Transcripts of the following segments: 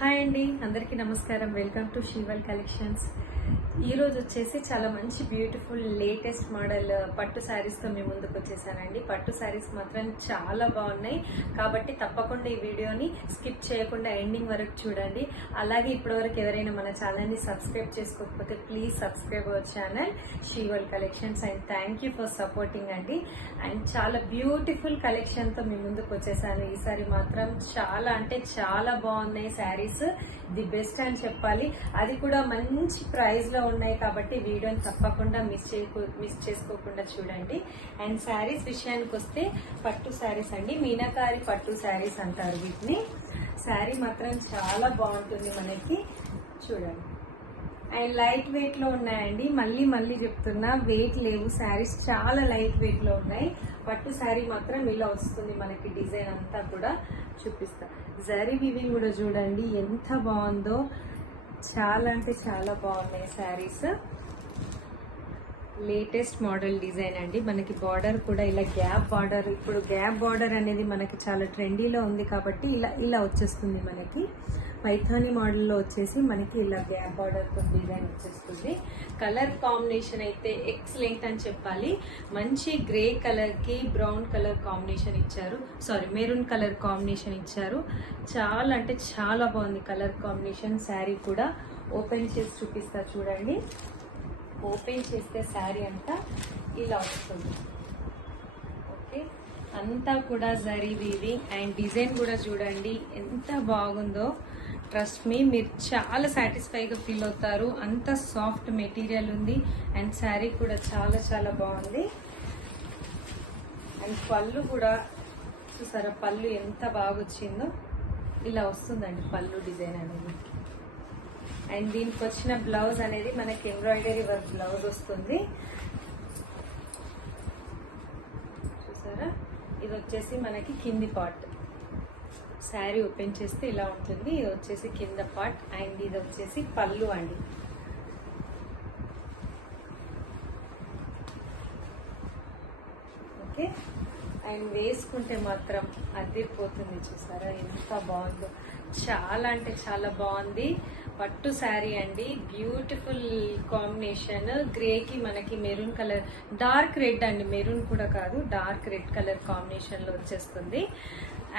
Hi అండి అందరికీ నమస్కారం. Welcome to Sheeval collections. ఈ రోజు వచ్చేసి చాలా మంచి బ్యూటిఫుల్ లేటెస్ట్ మోడల్ పట్టు శారీస్తో మేము మీ ముందుకు వచ్చేసానండి. పట్టు శారీస్ మాత్రం చాలా బాగున్నాయి. కాబట్టి తప్పకుండా ఈ వీడియోని స్కిప్ చేయకుండా ఎండింగ్ వరకు చూడండి. అలాగే ఇప్పటివరకు ఎవరైనా మన ఛానల్ని సబ్స్క్రైబ్ చేసుకోకపోతే please subscribe our channel Sheeval collections and thank you for supporting అండి. అండ్ చాలా బ్యూటిఫుల్ కలెక్షన్తో మీ ముందుకు వచ్చేసాను. ఈసారి మాత్రం చాలా అంటే చాలా బాగున్నాయి శారీస్ ది బెస్ట్ అని చెప్పాలి. అది కూడా మంచి ప్రైస్లో ఉన్నాయి కాబట్టి వీడియోని తప్పకుండా మిస్ చేయకు మిస్ చేసుకోకుండా చూడండి. అండ్ శారీస్ విషయానికి వస్తే పట్టు శారీస్ అండి. మీనాకారి పట్టు శారీస్ అంటారు వీటిని. శారీ మాత్రం చాలా బాగుంటుంది మనకి. చూడండి. అండ్ లైట్ వెయిట్లో ఉన్నాయండి. మళ్ళీ మళ్ళీ చెప్తున్నా వెయిట్ లేవు. శారీస్ చాలా లైట్ వెయిట్లో ఉన్నాయి. పట్టు శారీ మాత్రం ఇలా వస్తుంది మనకి డిజైన్ అంతా కూడా చూపిస్తా. జరీ వివింగ్ కూడా చూడండి. ఎంత బాగుందో. చాలా అంటే చాలా బాగున్నాయి శారీస్. లేటెస్ట్ మోడల్ డిజైన్ అండి. మనకి బార్డర్ కూడా ఇలా గ్యాప్ బార్డర్ ఇప్పుడు గ్యాప్ బార్డర్ అనేది మనకి చాలా ట్రెండీలో ఉంది కాబట్టి ఇలా ఇలా వచ్చేస్తుంది మనకి. పైథానీ మోడల్లో వచ్చేసి మనకి ఇలా గ్యాప్ బార్డర్తో డిజైన్ వచ్చేస్తుంది. కలర్ కాంబినేషన్ అయితే ఎక్సలెంట్ అని చెప్పాలి. మంచి గ్రే కలర్కి బ్రౌన్ కలర్ కాంబినేషన్ ఇచ్చారు. సారీ మెరూన్ కలర్ కాంబినేషన్ ఇచ్చారు. చాలా అంటే చాలా బాగుంది కలర్ కాంబినేషన్ శారీ కూడా. ఓపెన్ చేసి చూపిస్తా చూడండి. ఓపెన్ చేస్తే శారీ అంతా ఇలా వస్తుంది. ఓకే? అంతా కూడా జరీ వీవింగ్ అండ్ డిజైన్ కూడా చూడండి ఎంత బాగుందో. ట్రస్ట్ మీ మీరు చాలా సాటిస్ఫైగా ఫీల్ అవుతారు. అంత సాఫ్ట్ మెటీరియల్ ఉంది. అండ్ శారీ కూడా చాలా చాలా బాగుంది. అండ్ పళ్ళు కూడా చూసారా పళ్ళు ఎంత బాగా వచ్చిందో ఇలా వస్తుందండి పళ్ళు డిజైన్ అనేది. అండ్ దీనికి వచ్చిన బ్లౌజ్ అనేది మనకి ఎంబ్రాయిడరీ వర్క్ బ్లౌజ్ వస్తుంది. చూసారా? ఇది వచ్చేసి మనకి కింది పార్ట్ శారీ ఓపెన్ చేస్తే ఇలా ఉంటుంది. ఇది వచ్చేసి కింద పార్ట్ అండ్ ఇది వచ్చేసి పళ్ళు అండి ఓకే అండ్ వేసుకుంటే మాత్రం అదిరిపోతుంది చూసారా? ఎంత బాగుందో. చాలా అంటే చాలా బాగుంది. పట్టు శారీ అండి. బ్యూటిఫుల్ కాంబినేషన్ గ్రేకి మనకి మెరూన్ కలర్ డార్క్ రెడ్ అండి. మెరూన్ కూడా కాదు డార్క్ రెడ్ కలర్ కాంబినేషన్లో వచ్చేస్తుంది.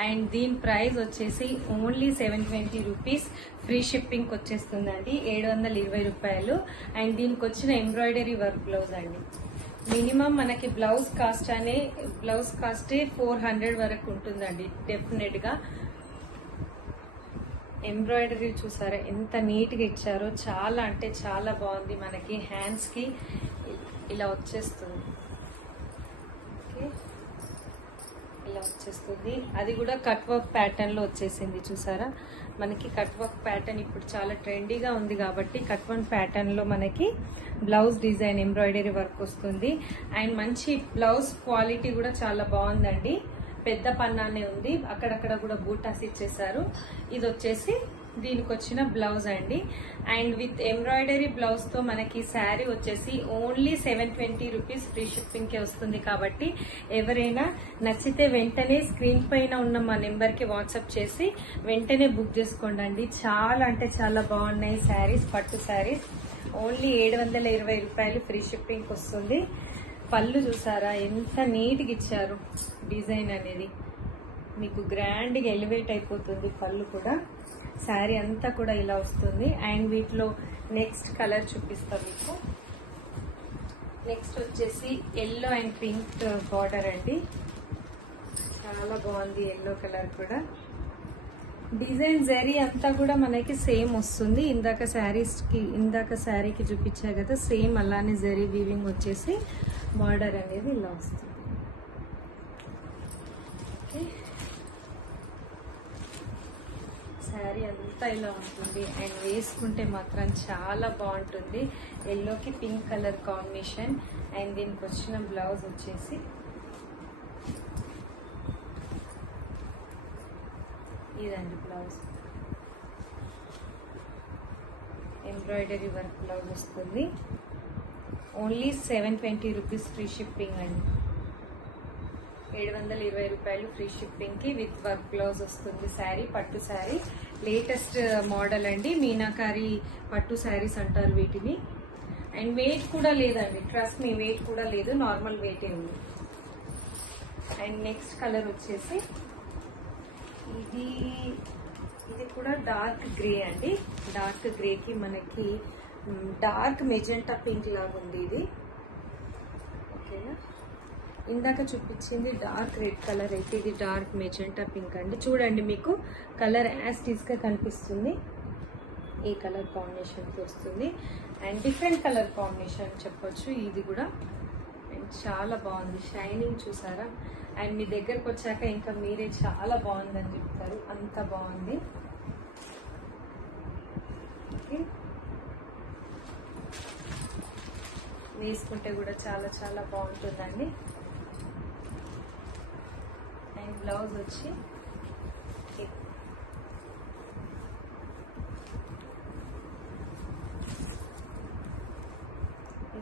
అండ్ దీని ప్రైస్ వచ్చేసి only seven twenty rupees. Free షిప్పింగ్కి వచ్చేస్తుందండి. ఏడు వందల ఇరవై రూపాయలు. అండ్ దీనికి వచ్చిన ఎంబ్రాయిడరీ వర్క్ బ్లౌజ్ అండి. మినిమం మనకి బ్లౌజ్ కాస్ట్ అనే బ్లౌజ్ కాస్ట్ ఫోర్ హండ్రెడ్ వరకు ఉంటుందండి డెఫినెట్గా ఎంబ్రాయిడరీ చూసారా ఎంత నీట్గా ఇచ్చారో చాలా అంటే చాలా బాగుంది మనకి హ్యాండ్స్కి ఇలా వచ్చేస్తుంది ఓకే ఇలా వచ్చేస్తుంది. అది కూడా కట్ వర్క్ ప్యాటర్న్లో వచ్చేసింది చూసారా? మనకి కట్ వర్క్ ప్యాటర్న్ ఇప్పుడు చాలా ట్రెండీగా ఉంది కాబట్టి కట్ వర్క్ ప్యాటర్న్లో మనకి బ్లౌజ్ డిజైన్ ఎంబ్రాయిడరీ వర్క్ వస్తుంది. అండ్ మంచి బ్లౌజ్ క్వాలిటీ కూడా చాలా బాగుందండి. పెద్ద పన్నానే ఉంది. అక్కడక్కడ కూడా బూటాస్ ఇచ్చేసారు ఇది వచ్చేసి దీనికి వచ్చిన బ్లౌజ్ అండి. అండ్ విత్ ఎంబ్రాయిడరీ బ్లౌజ్తో మనకి శారీ వచ్చేసి only seven twenty rupees free షిప్పింగ్కే వస్తుంది కాబట్టి ఎవరైనా నచ్చితే వెంటనే స్క్రీన్ పైన ఉన్న మా నెంబర్కి వాట్సప్ వాట్సాప్ చేసి వెంటనే బుక్ చేసుకోండి చాలా అంటే చాలా బాగున్నాయి శారీస్ పట్టు శారీస్. ఓన్లీ ఏడు వందల ఇరవై రూపాయలు ఫ్రీ షిప్పింగ్కి వస్తుంది. పళ్ళు చూసారా? ఎంత నీట్గా ఇచ్చారు. డిజైన్ అనేది మీకు గ్రాండ్గా ఎలివేట్ అయిపోతుంది పళ్ళు కూడా. శారీ అంతా కూడా ఇలా వస్తుంది. అండ్ వీటిలో నెక్స్ట్ కలర్ చూపిస్తాం మీకు. నెక్స్ట్ వచ్చేసి ఎల్లో అండ్ పింక్ బార్డర్ అండి. చాలా బాగుంది ఎల్లో కలర్ కూడా. డిజైన్ జరీ అంతా కూడా మనకి సేమ్ వస్తుంది. ఇందాక శారీస్కి ఇందాక శారీకి చూపించా కదా సేమ్ అలానే జరీ వీవింగ్ వచ్చేసి బార్డర్ అనేది ఇలా వస్తుంది ఓకే శారీ అంతా ఇలా ఉంటుంది అండ్ వేసుకుంటే మాత్రం చాలా బాగుంటుంది. ఎల్లోకి పింక్ కలర్ కాంబినేషన్ అండ్ దీనికి వచ్చిన బ్లౌజ్ వచ్చేసి ఇదండి బ్లౌజ్ ఎంబ్రాయిడరీ వర్క్ బ్లౌజ్ వస్తుంది. Only seven twenty rupees free shipping అండి. ఏడు వందల ఇరవై రూపాయలు ఫ్రీ షిప్పింగ్కి విత్ వర్క్ బ్లౌజ్ వస్తుంది శారీ పట్టు శారీ లేటెస్ట్ మోడల్ అండి మీనాకారి పట్టు శారీస్ అంటారు వీటిని. అండ్ వెయిట్ కూడా లేదండి ట్రస్ట్ మీ వెయిట్ కూడా లేదు నార్మల్ వెయిటే ఉంది. అండ్ నెక్స్ట్ కలర్ వచ్చేసి ఇది ఇది కూడా డార్క్ గ్రే అండి. డార్క్ గ్రేకి మనకి డార్క్ మెజెంటా పింక్ లాగా ఉంది ఇది. ఓకేనా ఇందాక చూపించింది డార్క్ రెడ్ కలర్ అయితే ఇది డార్క్ మెజెంటా పింక్ అండి. చూడండి మీకు కలర్ యాస్టీస్గా కనిపిస్తుంది. ఈ కలర్ కాంబినేషన్కి వస్తుంది. అండ్ డిఫరెంట్ కలర్ కాంబినేషన్ చెప్పొచ్చు. ఇది కూడా అండ్ చాలా బాగుంది. షైనింగ్ చూసారా? అండ్ మీ దగ్గరకు వచ్చాక ఇంకా మీరే చాలా బాగుందని చెప్తారు. అంత బాగుంది. ఓకే. వేసుకుంటే కూడా చాలా చాలా బాగుంటుందండి. బ్లౌజ్ వచ్చి ఇది.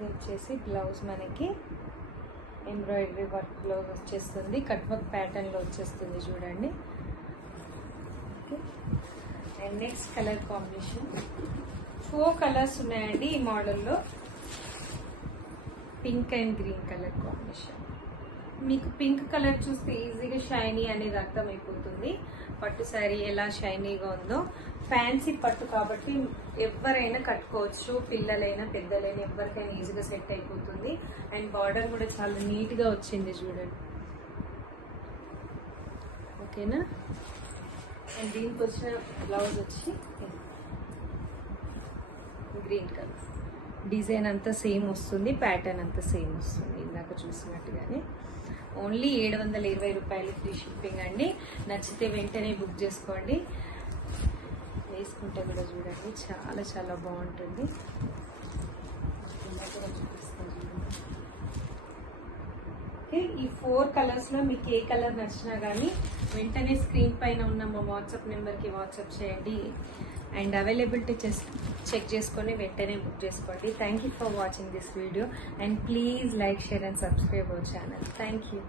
వచ్చేసి బ్లౌజ్ మనకి ఎంబ్రాయిడరీ వర్క్ బ్లౌజ్ వచ్చేస్తుంది. కట్ వర్క్ ప్యాటర్న్లో వచ్చేస్తుంది చూడండి. And next colour combination. Four colours ఉన్నాయండి ఈ మోడల్లో. Pink and green colour combination. మీకు పింక్ కలర్ చూస్తే ఈజీగా షైనీ అనేది అర్థమైపోతుంది. పట్టు శారీ ఎలా షైనీగా ఉందో. ఫ్యాన్సీ పట్టు కాబట్టి ఎవరైనా కట్టుకోవచ్చు. పిల్లలైనా పెద్దలైనా ఎవరికైనా ఈజీగా సెట్ అయిపోతుంది. అండ్ బార్డర్ కూడా చాలా నీట్గా వచ్చింది చూడండి. ఓకేనా అండ్ దీనికి వచ్చిన బ్లౌజ్ వచ్చి గ్రీన్ కలర్ డిజైన్ అంతా సేమ్ వస్తుంది. ప్యాటర్న్ అంతా సేమ్ వస్తుంది. ఇందాక చూసినట్టుగానే. ఓన్లీ ఏడు వందల ఇరవై రూపాయలు ఫ్రీ షిప్పింగ్ అండి. నచ్చితే వెంటనే బుక్ చేసుకోండి. వేసుకుంటే కూడా చూడండి చాలా చాలా బాగుంటుంది. ఓకే ఈ ఫోర్ కలర్స్లో మీకు ఏ కలర్ నచ్చినా కానీ వెంటనే స్క్రీన్ పైన ఉన్న మా వాట్సాప్ నెంబర్కి వాట్సాప్ చేయండి. అండ్ అవైలబిలిటీ చెక్ చేసుకొని వెంటనే బుక్ చేసుకోండి. Thank you for watching this video and please like share and subscribe our channel thank you